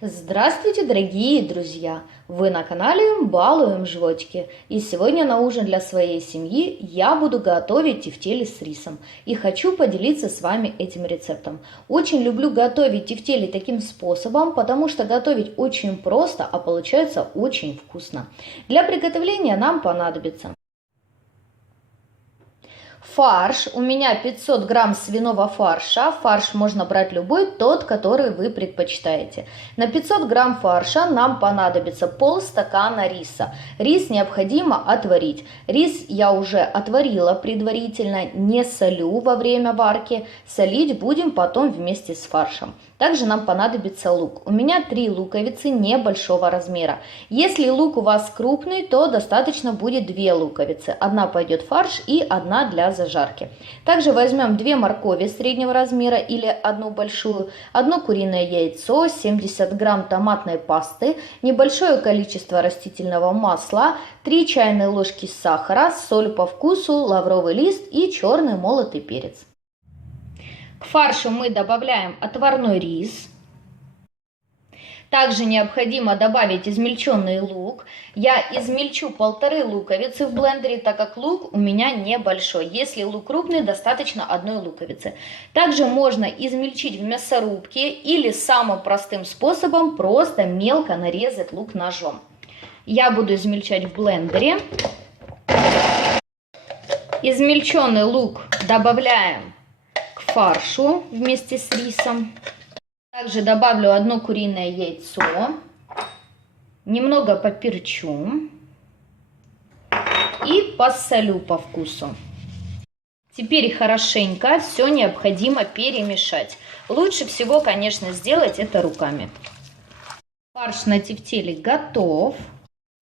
Здравствуйте, дорогие друзья! Вы на канале Балуем Животики. И сегодня на ужин для своей семьи я буду готовить тефтели с рисом. И хочу поделиться с вами этим рецептом. Очень люблю готовить тефтели таким способом, потому что готовить очень просто, а получается очень вкусно. Для приготовления нам понадобится фарш. У меня 500 грамм свиного фарша. Фарш можно брать любой, тот, который вы предпочитаете. На 500 грамм фарша нам понадобится полстакана риса. Рис необходимо отварить. Рис я уже отварила предварительно, не солю во время варки. Солить будем потом вместе с фаршем. Также нам понадобится лук. У меня 3 луковицы небольшого размера. Если лук у вас крупный, то достаточно будет 2 луковицы. Одна пойдет в фарш и одна для зажарки. Также возьмем 2 моркови среднего размера или одну большую, одно куриное яйцо, 70 грамм томатной пасты, небольшое количество растительного масла, 3 чайные ложки сахара, соль по вкусу, лавровый лист и черный молотый перец. К фаршу мы добавляем отварной рис. Также необходимо добавить измельченный лук. Я измельчу 1,5 луковицы в блендере, так как лук у меня небольшой. Если лук крупный, достаточно 1 луковицы. Также можно измельчить в мясорубке или самым простым способом просто мелко нарезать лук ножом. Я буду измельчать в блендере. Измельченный лук добавляем к фаршу вместе с рисом. Также добавлю 1 куриное яйцо, немного поперчу и посолю по вкусу. Теперь хорошенько все необходимо перемешать. Лучше всего, конечно, сделать это руками. Фарш на тефтели готов.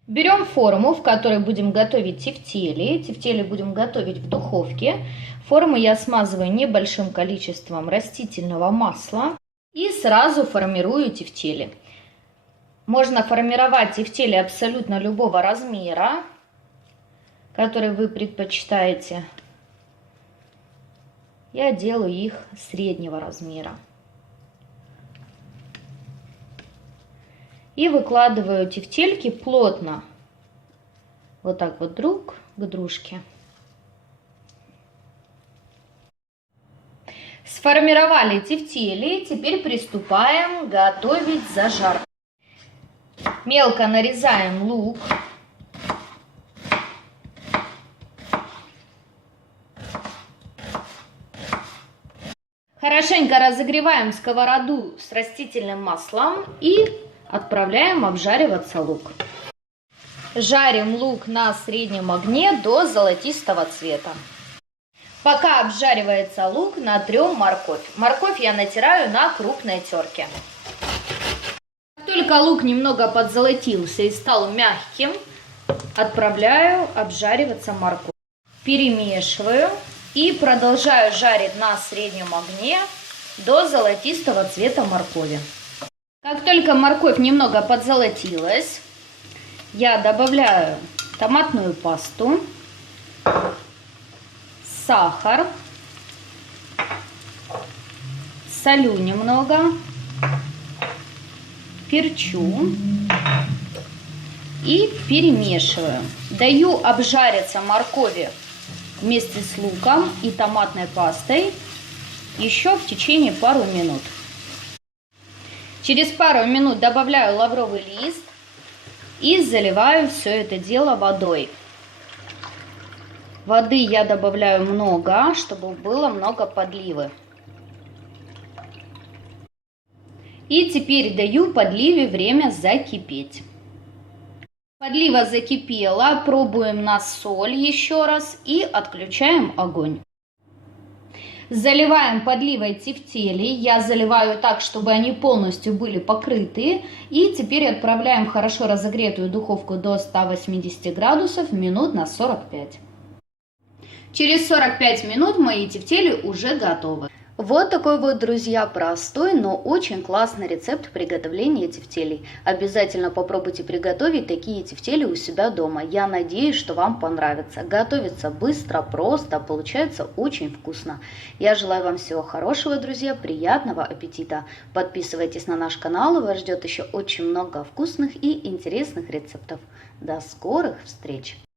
Берем форму, в которой будем готовить тефтели. Тефтели будем готовить в духовке. Форму я смазываю небольшим количеством растительного масла. И сразу формирую тефтели. Можно формировать тефтели абсолютно любого размера, который вы предпочитаете. Я делаю их среднего размера. И выкладываю тефтельки плотно, вот так вот друг к дружке. Сформировали тефтели, теперь приступаем готовить зажарку. Мелко нарезаем лук. Хорошенько разогреваем сковороду с растительным маслом и отправляем обжариваться лук. Жарим лук на среднем огне до золотистого цвета. Пока обжаривается лук, натрем морковь. Морковь я натираю на крупной терке. Как только лук немного подзолотился и стал мягким, отправляю обжариваться морковь. Перемешиваю и продолжаю жарить на среднем огне до золотистого цвета моркови. Как только морковь немного подзолотилась, я добавляю томатную пасту, сахар, солю немного, перчу и перемешиваю. Даю обжариться моркови вместе с луком и томатной пастой еще в течение пару минут. Через пару минут добавляю лавровый лист и заливаю все это дело водой. Воды я добавляю много, чтобы было много подливы. И теперь даю подливе время закипеть. Подлива закипела, пробуем на соль еще раз и отключаем огонь. Заливаем подливой тефтели. Я заливаю так, чтобы они полностью были покрыты. И теперь отправляем в хорошо разогретую духовку до 180 градусов минут на 45. Через 45 минут мои тефтели уже готовы. Вот такой вот, друзья, простой, но очень классный рецепт приготовления тефтелей. Обязательно попробуйте приготовить такие тефтели у себя дома. Я надеюсь, что вам понравится. Готовится быстро, просто, получается очень вкусно. Я желаю вам всего хорошего, друзья, приятного аппетита. Подписывайтесь на наш канал, вас ждет еще очень много вкусных и интересных рецептов. До скорых встреч!